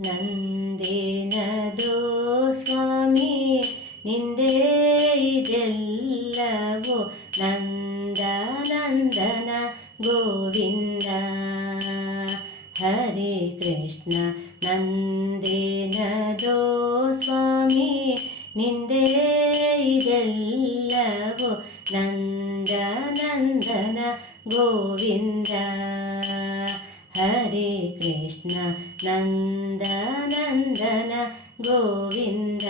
ನಂದೇನದೋ ಸ್ವಾಮಿ? ನಿಂದೇ ಇದೆಲ್ಲವೋ ನಂದ ನಂದನ ಗೋವಿಂದ. ಹರೇ ಕೃಷ್ಣ, ನಂದೇನದೋ ಸ್ವಾಮಿ? ನಿಂದೇ ಇದೆಲ್ಲವೋ ನಂದ ನಂದನ ಗೋವಿಂದ. ಹರೇ ಕೃಷ್ಣ. ನಂದ ನಂದನ ಗೋವಿಂದ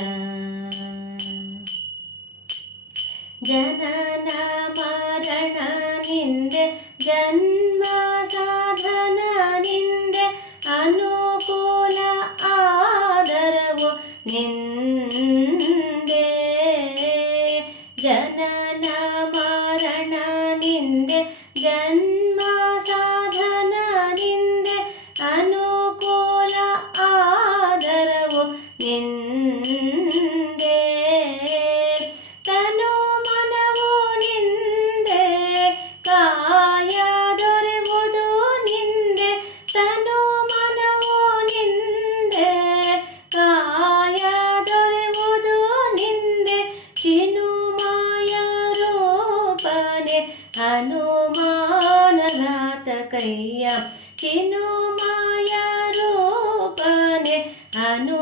ಜನನ ಹನುಮಾನನಾಥ ಕೈಯ ಚಿನುಮಾಯ ರೂಪನೆ ಹನುಮಾನನಾಥ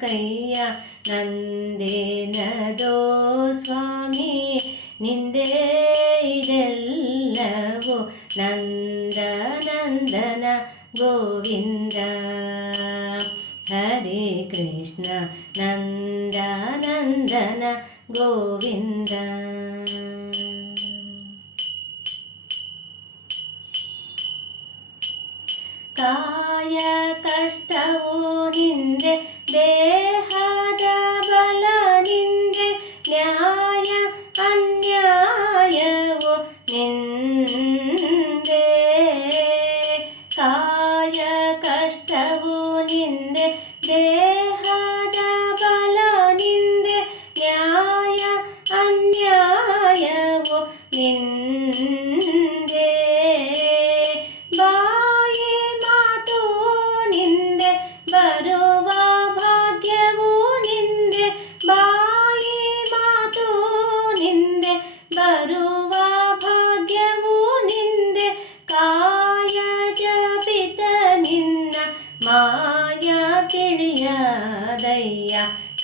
ಕೈಯ ನಂದೇನದೋ ಸ್ವಾಮಿ, ನಿಂದೇ ಇದೆಲ್ಲವೋ ನಂದ ನಂದನ ಗೋವಿಂದ. ಹರೇ ಕೃಷ್ಣ ನಂದ ನಂದನ ಗೋವಿಂದ.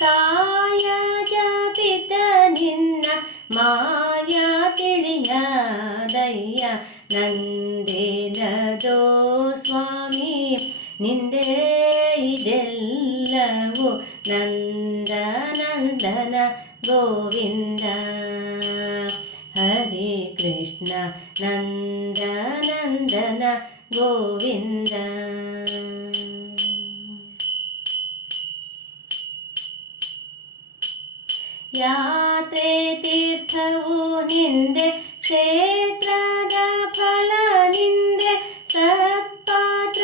ತಿಳಿಯದಯ್ಯ ಕಾಯ ಜಪಿತ ನಿನ್ನ ಮಾಯ ತಿಳಿಯದಯ್ಯ ನಂದೇನದೋ ಸ್ವಾಮಿ ನಿಂದೇ ಇದೆಲ್ಲವೋ ನಂದ ನಂದನ ಗೋವಿಂದ ಹರೇ ಕೃಷ್ಣ ನಂದ ನಂದನ ಗೋವಿಂದ ಯಾತ್ರೆ ತೀರ್ಥವು ನಿಂದೆ ಕ್ಷೇತ್ರದ ಫಲ ನಿಂದೆ ಸತ್ಪಾತ್ರದಾನ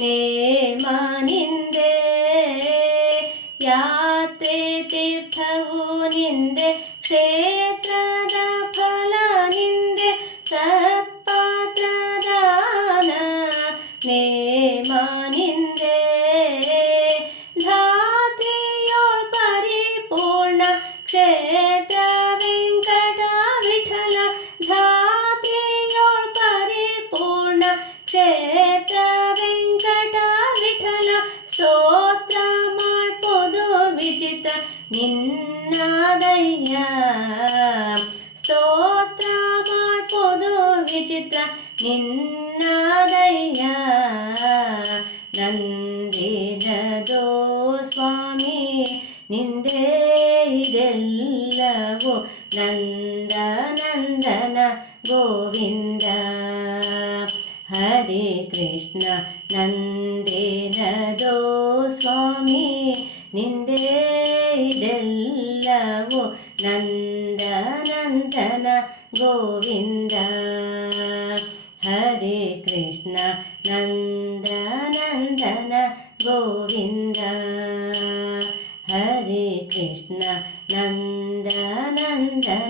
ನೇಮ ನಿಂದೆ ಯಾತ್ರೆ ತೀರ್ಥವು നിന്നാതയ്യ സ്തോത്രമാൾ പൊതു വിചിത്ര നിന്നാതയ്യ നന്ദിതോ സ്വാമി നിന്ദേ ഇതെല്ലവോ നന്ദ നന്ദന ഗോവിന്ദ. ഹരേ കൃഷ്ണ നന്ദേനദോ സ്വാമി നിന്ദേ ಕೃಷ್ಣ ನಂದ ನಂದನ ಗೋವಿಂದ ಹರೇ ಕೃಷ್ಣ ನಂದ ನಂದನ